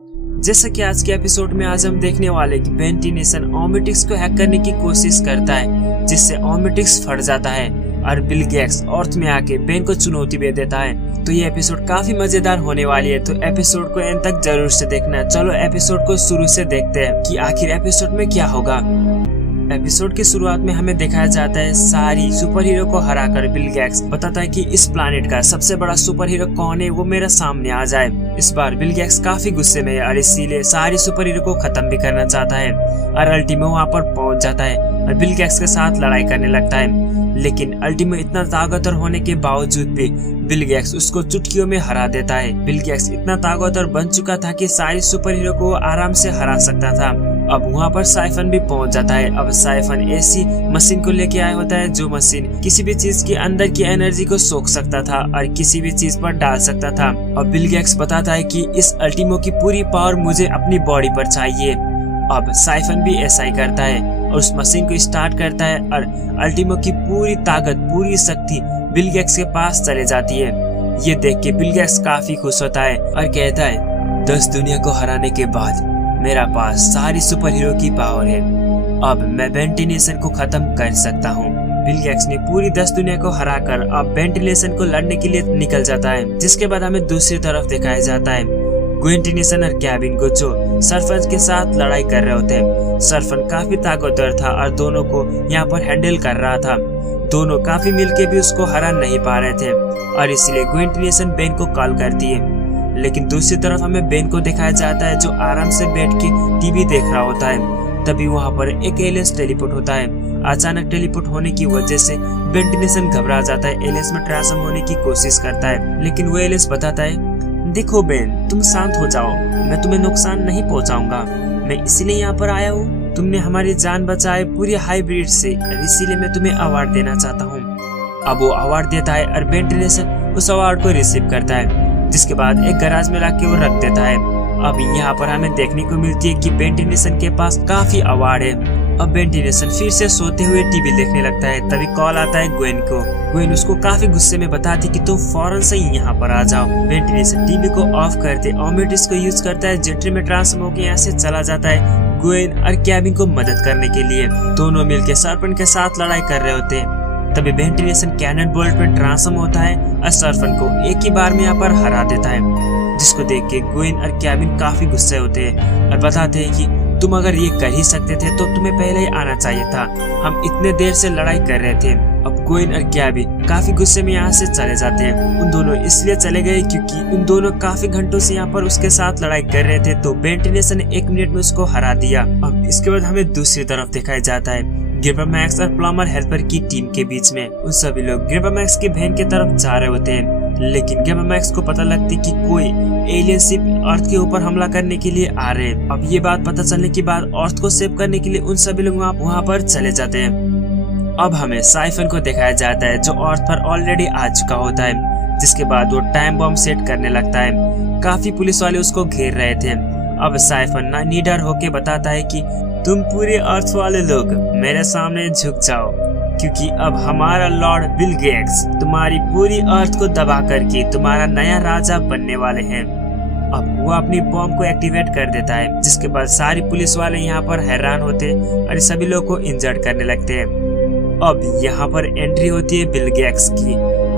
जैसा कि आज के एपिसोड में आज हम देखने वाले कि वेंटिलेशन ओमेटिक्स को हैक करने की कोशिश करता है, जिससे ओमेटिक्स फट जाता है और बिल गेट्स अर्थ में आके बेन को चुनौती दे देता है। तो ये एपिसोड काफी मजेदार होने वाली है, तो एपिसोड को एंड तक जरूर से देखना। चलो एपिसोड को शुरू से देखते हैं कि आखिर एपिसोड में क्या होगा। एपिसोड की शुरुआत में हमें दिखाया जाता है सारी सुपर हीरो को हराकर बिल गेट्स बताता है कि इस प्लानेट का सबसे बड़ा सुपर हीरो कौन है, वो मेरे सामने आ जाए। इस बार बिल गेट्स काफी गुस्से में है और इसीलिए सारी सुपर हीरो को खत्म भी करना चाहता है और अल्टीमो वहाँ पर पहुंच जाता है और बिल गेट्स के साथ लड़ाई करने लगता है। लेकिन अल्टीमो इतना ताकतवर होने के बावजूद भी बिल गेट्स उसको चुटकियों में हरा देता है। बिल गेट्स इतना ताकतवर बन चुका था कि सारी सुपर हीरो को आराम से हरा सकता था। अब वहाँ पर साइफन भी पहुंच जाता है। अब साइफन ऐसी मशीन को लेके आया होता है जो मशीन किसी भी चीज के अंदर की एनर्जी को सोख सकता था और किसी भी चीज पर डाल सकता था। अब बिल गेट्स बताता है कि इस अल्टीमो की पूरी पावर मुझे अपनी बॉडी पर चाहिए। अब साइफन भी ऐसा ही करता है और उस मशीन को स्टार्ट करता है और अल्टीमो की पूरी ताकत, पूरी शक्ति बिल गेट्स के पास चले जाती है। ये देख के बिल गेट्स काफी खुश होता है और कहता है 10 दुनिया को हराने के बाद मेरा पास सारी सुपर हीरो की पावर है, अब मैं वेंटिलेशन को खत्म कर सकता हूँ। बिल गेट्स ने पूरी 10 दुनिया को हराकर अब वेंटिलेशन को लड़ने के लिए निकल जाता है। जिसके बाद हमें दूसरी तरफ दिखाया जाता है वेंटिलेशन और कैबिन को जो सरफन के साथ लड़ाई कर रहे होते हैं। सरफन काफी ताकतवर था और दोनों को यहाँ पर हैंडल कर रहा था। दोनों काफी मिलके भी उसको हरा नहीं पा रहे थे और इसलिए वेंटिलेशन बेन को कॉल करती है। लेकिन दूसरी तरफ हमें बेन को दिखाया जाता है जो आराम से बैठ के टीवी देख रहा होता है। तभी वहाँ पर एक एलियंस टेलीपोर्ट होता है। अचानक टेलीपोर्ट होने की वजह से वेंटिलेशन घबरा जाता है, एलियंस में ट्रांसफॉर्म होने की कोशिश करता है। लेकिन वो एलियंस बताता है देखो बेन, तुम शांत हो जाओ, मैं तुम्हें नुकसान नहीं पहुंचाऊंगा। मैं इसलिए यहाँ पर आया हूँ, तुमने हमारी जान बचाए पूरी हाइब्रिड से, इसीलिए मैं तुम्हें अवार्ड देना चाहता हूँ। अब वो अवार्ड देता है और वेंटिलेशन उस अवार्ड को रिसीव करता है, जिसके बाद एक गैराज में लाके वो रख देता है। अब यहाँ पर हमें देखने को मिलती है कि वेंटिलेशन के पास काफी अवार्ड है। अब वेंटिलेशन फिर से सोते हुए टीवी देखने लगता है। तभी कॉल आता है ग्वेन को। ग्वेन उसको काफी गुस्से में बताती कि तुम फौरन से यहाँ पर आ जाओ। वेंटिलेशन टीवी को ऑफ करते ओमेटिक्स को यूज करता है, जेट्री में ट्रांसफॉर्म होकर यहाँ से चला जाता है ग्वेन और कैबिन को मदद करने के लिए। दोनों मिलकर सरपन के साथ लड़ाई कर रहे होते हैं। तभी वेंटिलेशन कैनन बोल्ट में ट्रांसफॉर्म होता है और सरफन को एक ही बार में यहाँ पर हरा देता है, जिसको देख के ग्वेन और कैबिन काफी गुस्से होते हैं और बताते हैं कि तुम अगर ये कर ही सकते थे तो तुम्हें पहले ही आना चाहिए था, हम इतने देर से लड़ाई कर रहे थे। अब ग्वेन और कैबिन काफी गुस्से में यहाँ से चले जाते हैं। उन दोनों इसलिए चले गए क्योंकि उन दोनों काफी घंटों से यहाँ पर उसके साथ लड़ाई कर रहे थे, तो वेंटिलेशन ने 1 मिनट में उसको हरा दिया। अब इसके बाद हमें दूसरी तरफ दिखाया जाता है गिब्बर मैक्स और प्लमर हेल्पर की टीम के बीच में। उन सभी लोग गिब्बर मैक्स के बहन की तरफ जा रहे होते हैं। लेकिन गिब्बर मैक्स को पता लगती कि कोई एलियन शिप अर्थ के ऊपर हमला करने के लिए आ रहे हैं। अब ये बात पता चलने के बाद अर्थ को सेव करने के लिए उन सभी लोग वहाँ पर चले जाते हैं। अब हमें साइफन को दिखाया जाता है जो अर्थ पर ऑलरेडी आ चुका होता है। जिसके बाद वो टाइम बम सेट करने लगता है। काफी पुलिस वाले उसको घेर रहे थे। अब साइफन निडर होके बताता है कि तुम पूरे अर्थ वाले लोग मेरे सामने झुक जाओ, क्योंकि अब हमारा लॉर्ड बिल गेट्स तुम्हारी पूरी अर्थ को दबा करके तुम्हारा नया राजा बनने वाले हैं। अब वो अपनी बॉम्ब को एक्टिवेट कर देता है, जिसके बाद सारी पुलिस वाले यहाँ पर हैरान होते और सभी लोग को इंजर्ड करने लगते हैं। अब यहाँ पर एंट्री होती है बिल गेट्स की।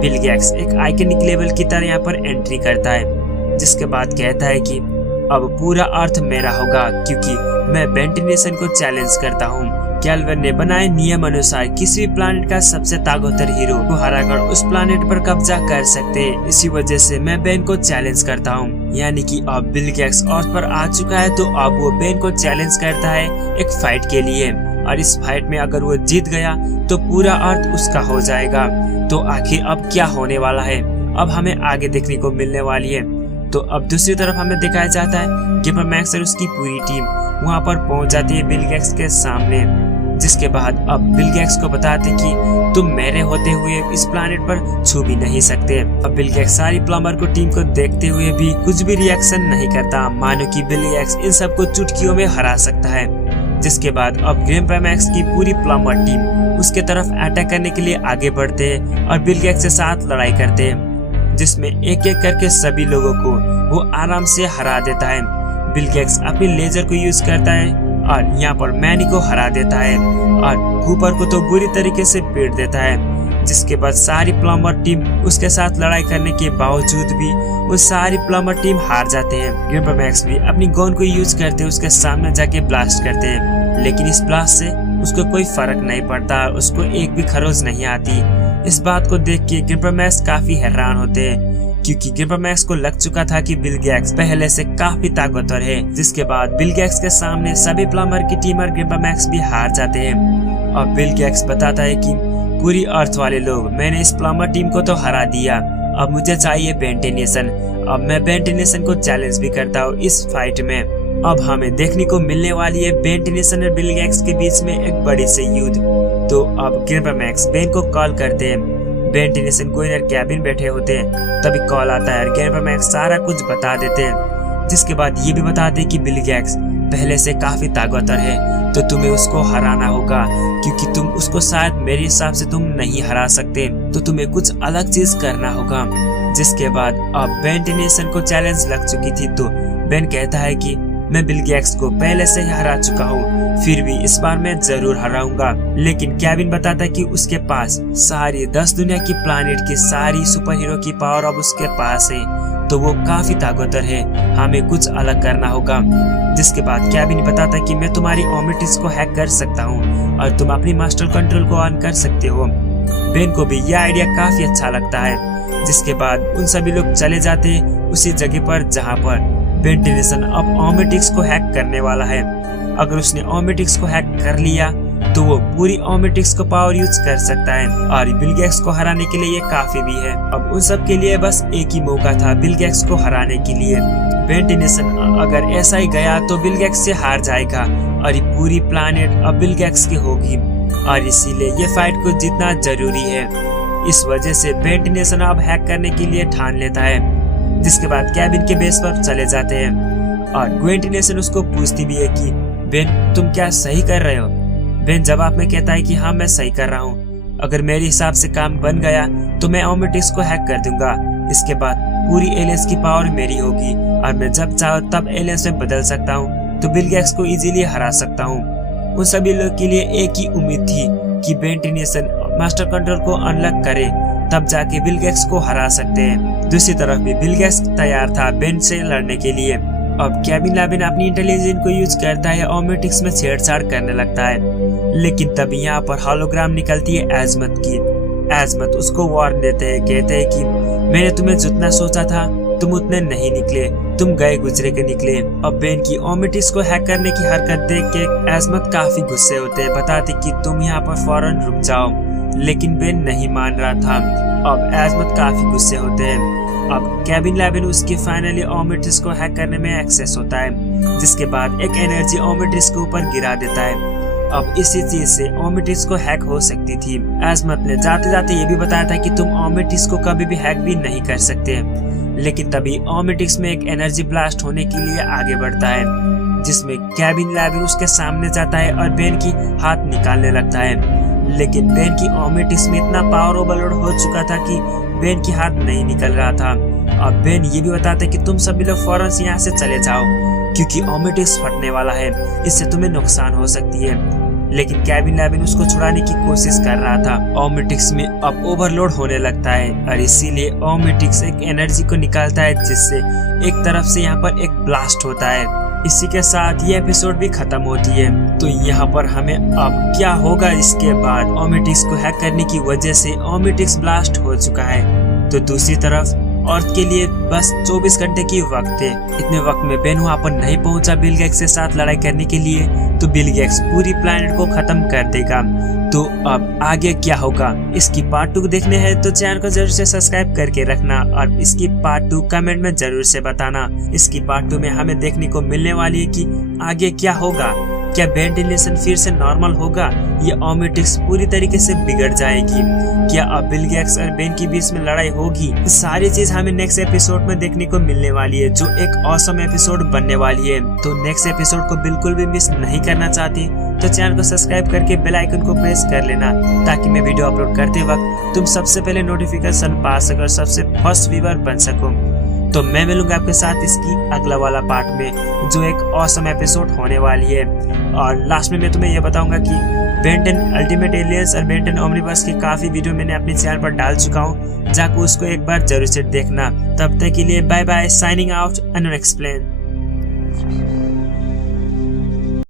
बिल गेट्स एक आइकनिक लेवल की तरह यहाँ पर एंट्री करता है, जिसके बाद कहता है कि अब पूरा अर्थ मेरा होगा, क्योंकि मैं वेंटिलेशन को चैलेंज करता हूँ। कैल्विन ने बनाए नियम अनुसार किसी भी प्लानेट का सबसे ताकतवर हीरो को हराकर उस प्लानेट पर कब्जा कर सकते हैं। इसी वजह से मैं बेन को चैलेंज करता हूँ। यानी कि अब बिल गेट्स अर्थ पर आ चुका है, तो अब वो बेन को चैलेंज करता है एक फाइट के लिए, और इस फाइट में अगर वो जीत गया तो पूरा अर्थ उसका हो जाएगा। तो आखिर अब क्या होने वाला है, अब हमें आगे देखने को मिलने वाली है। तो अब दूसरी तरफ हमें दिखाया जाता है गिब्बर मैक्स और उसकी पूरी टीम वहाँ पर पहुँच जाती है बिल गेट्स के सामने। जिसके बाद अब बिल गेट्स को बताते कि तुम मेरे होते हुए इस प्लानेट पर छू भी नहीं सकते। अब बिल गेट्स सारी प्लम्बर को टीम को देखते हुए भी कुछ भी रिएक्शन नहीं करता, मानो कि बिल गेट्स इन सबको चुटकियों में हरा सकता है। जिसके बाद अब गिब्बर मैक्स की पूरी प्लम्बर टीम उसके तरफ अटैक करने के लिए आगे बढ़ते हैं और बिल गेट्स के साथ लड़ाई करते हैं, जिसमें एक एक करके सभी लोगों को वो आराम से हरा देता है। बिल गेट्स अपनी लेजर को यूज करता है और यहाँ पर मैनी को हरा देता है और कूपर को तो बुरी तरीके से पीट देता है। जिसके बाद सारी प्लम्बर टीम उसके साथ लड़ाई करने के बावजूद भी वो सारी प्लम्बर टीम हार जाते हैं। ग्रैंडपा मैक्स भी अपनी गन को यूज करते उसके सामने जाके ब्लास्ट करते हैं, लेकिन इस ब्लास्ट से उसको कोई फर्क नहीं पड़ता, उसको एक भी खरोच नहीं आती। इस बात को देख के ग्रैंडपा मैक्स काफी हैरान होते हैं, क्योंकि ग्रैंडपा मैक्स को लग चुका था कि बिल गेट्स पहले से काफी ताकतवर है। जिसके बाद बिल गेट्स के सामने सभी प्लम्बर की टीम और ग्रैंडपा मैक्स भी हार जाते हैं। अब बिल गेट्स बताता है कि पूरी अर्थ वाले लोग, मैंने इस प्लम्बर टीम को तो हरा दिया, अब मुझे चाहिए बेंटेनेशन। अब मैं बेंटेनेशन को चैलेंज भी करता हूँ इस फाइट में। अब हमें देखने को मिलने वाली है बेंटेनेशन और बिल गेट्स के बीच में एक बड़ी से युद्ध। तो अब ग्रैंडपा मैक्स बेन को कॉल करते हैं। बेंटेनेशन कोई कैबिन बैठे होते हैं, तभी कॉल आता है और ग्रैंडपा मैक्स सारा कुछ बता देते हैं। जिसके बाद ये भी बताते हैं कि बिल गेट्स पहले से काफी ताकतवर है, तो तुम्हें उसको हराना होगा, क्योंकि तुम उसको शायद मेरे हिसाब से तुम नहीं हरा सकते, तो तुम्हें कुछ अलग चीज करना होगा। जिसके बाद अब बेंटेनेशन को चैलेंज लग चुकी थी, तो बेन कहता है कि मैं बिल गेट्स को पहले से ही हरा चुका हूँ, फिर भी इस बार मैं जरूर हराऊंगा। लेकिन केविन बताता है कि उसके पास सारी 10 दुनिया की प्लानिट की सारी सुपर हीरो की पावर अब उसके पास है, तो वो काफी ताकतवर है, हमें कुछ अलग करना होगा। जिसके बाद केविन बताता है कि मैं तुम्हारी ओमेटिक्स को हैक कर सकता हूँ और तुम अपनी मास्टर कंट्रोल को ऑन कर सकते हो। बेन को भी यह आइडिया काफी अच्छा लगता है। जिसके बाद उन सभी लोग चले जाते हैं उसी जगह पर जहाँ पर बेंटेनेशन अब ओमेटिक्स को हैक करने वाला है। अगर उसने ओमेटिक्स को हैक कर लिया तो वो पूरी ओमेटिक्स को पावर यूज कर सकता है और बिल गेट्स को हराने के लिए ये काफी भी है। अब उन सब के लिए बस एक ही मौका था बिल गेट्स को हराने के लिए। बेंटेनेशन अगर ऐसा ही गया तो बिल गेट्स से हार जाएगा और ये पूरी प्लानेट अब बिल गेट्स की होगी, और इसीलिए ये फाइट को जीतना जरूरी है। इस वजह से बेंटेनेशन अब हैक करने के लिए ठान लेता है। जिसके बाद केविन के बेस पर चले जाते हैं और बेंटेनेशन उसको पूछती भी है कि बेन तुम क्या सही कर रहे हो। बेन जवाब में कहता है कि हाँ मैं सही कर रहा हूँ, अगर मेरे हिसाब से काम बन गया तो मैं ओमेटिक्स को हैक कर दूंगा। इसके बाद पूरी एलियंस की पावर मेरी होगी और मैं जब चाहूँ तब एलियंस में बदल सकता हूँ, तो बिल गेट्स को इजीली हरा सकता हूँ। उन सभी लोग के लिए एक ही उम्मीद थी कि बेंटेनेशन मास्टर कंट्रोल को अनलॉक करे, तब जाके बिल गेट्स को हरा सकते हैं। दूसरी तरफ भी बिल गेट्स तैयार था बेन से लड़ने के लिए। अब केविन लेविन अपनी इंटेलिजेंस को यूज करता है, ओमेटिक्स में छेड़छाड़ करने लगता है, लेकिन तभी यहाँ पर होलोग्राम निकलती है एजमत की। एजमत उसको वार्न देते हैं, कहते हैं कि मैंने तुम्हें जितना सोचा था तुम उतने नहीं निकले, तुम गए गुजरे के निकले। अब बेन की ओमेटिक्स को हैक करने की हरकत देख के एजमत काफी गुस्से होते हैं, बताते कि तुम यहाँ पर फौरन रुक जाओ, लेकिन बेन नहीं मान रहा था। अब एजमत काफी गुस्से होते हैं। अब केविन लेविन उसकी फाइनली ओमेटिक्स को हैक करने में एक्सेस होता है, जिसके बाद एक एनर्जी ओमेटिक्स के ऊपर गिरा देता है। अब इसी चीज से ओमेटिक्स को हैक हो सकती थी। एजमत ने जाते जाते ये भी बताया था कि तुम ओमेटिक्स को कभी भी हैक भी नहीं कर सकते, लेकिन तभी ओमेटिक्स में एक एनर्जी ब्लास्ट होने के लिए आगे बढ़ता है, जिसमें केविन लेविन उसके सामने जाता है और बेन की हाथ निकालने लगता है। लेकिन बेन की ओमेटिक्स में इतना पावर ओवरलोड हो चुका था कि बेन की हाथ नहीं निकल रहा था। अब बेन ये भी बताते कि तुम सभी लोग फौरन से यहाँ से चले जाओ, क्योंकि ओमेटिक्स फटने वाला है, इससे तुम्हें नुकसान हो सकती है। लेकिन केविन लेविन उसको छुड़ाने की कोशिश कर रहा था। ओमेटिक्स में अब ओवरलोड होने लगता है और इसीलिए ओमेटिक्स एक एनर्जी को निकालता है, जिससे एक तरफ से यहाँ पर एक ब्लास्ट होता है। इसी के साथ ये एपिसोड भी खत्म होती है। तो यहाँ पर हमें अब क्या होगा इसके बाद, ओमेटिक्स को हैक करने की वजह से ओमेटिक्स ब्लास्ट हो चुका है, तो दूसरी तरफ अर्थ के लिए बस 24 घंटे की वक्त है। इतने वक्त में बेन वहाँ पर नहीं पहुंचा बिल गेट्स के साथ लड़ाई करने के लिए, तो बिल गेट्स पूरी प्लैनेट को खत्म कर देगा। तो अब आगे क्या होगा, इसकी पार्ट 2 देखने हैं तो चैनल को जरूर से सब्सक्राइब करके रखना और इसकी पार्ट 2 कमेंट में जरूर से बताना। इसकी पार्ट 2 में हमें देखने को मिलने वाली है कि आगे क्या होगा। क्या बेंटेनेशन फिर से नॉर्मल होगा या ओमेटिक्स पूरी तरीके से बिगड़ जाएगी? क्या अब बिल गेट्स और बेन के बीच में लड़ाई होगी? सारी चीज हमें नेक्स्ट एपिसोड में देखने को मिलने वाली है, जो एक ऑसम एपिसोड बनने वाली है। तो नेक्स्ट एपिसोड को बिल्कुल भी मिस नहीं करना चाहती तो चैनल को सब्सक्राइब करके बेल आइकन को प्रेस कर लेना, ताकि मैं वीडियो अपलोड करते वक्त तुम सबसे पहले नोटिफिकेशन पा सको और सबसे फर्स्ट व्यूअर बन सको। तो मैं मिलूंगा आपके साथ इसकी अगला वाला पार्ट में, जो एक ऑसम एपिसोड होने वाली है। और लास्ट में मैं तुम्हें यह बताऊंगा कि बेन 10 अल्टीमेट एलियंस और बेन 10 ओमनीवर्स की काफी वीडियो मैंने अपने चैनल पर डाल चुका हूँ, जाकर उसको एक बार जरूर से देखना। तब तक के लिए bye bye, signing out, unexplained.